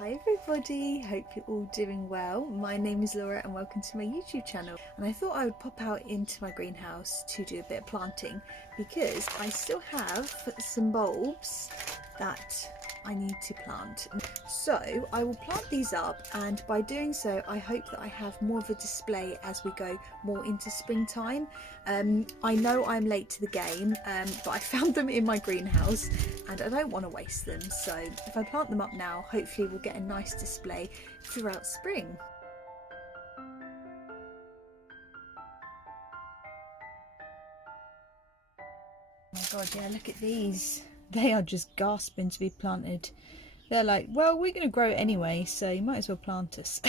Hi everybody, hope you're all doing well. My name is Laura and welcome to my YouTube channel. And I thought I would pop out into my greenhouse to do a bit of planting because I still have some bulbs that I need to plant. So I will plant these up, and by doing so I hope that I have more of a display as we go more into springtime. I know I'm late to the game, but I found them in my greenhouse and I don't want to waste them, so if I plant them up now, hopefully we'll get a nice display throughout spring. Oh my god, yeah, look at these. They are just gasping to be planted. They're like, well, we're going to grow it anyway, so you might as well plant us.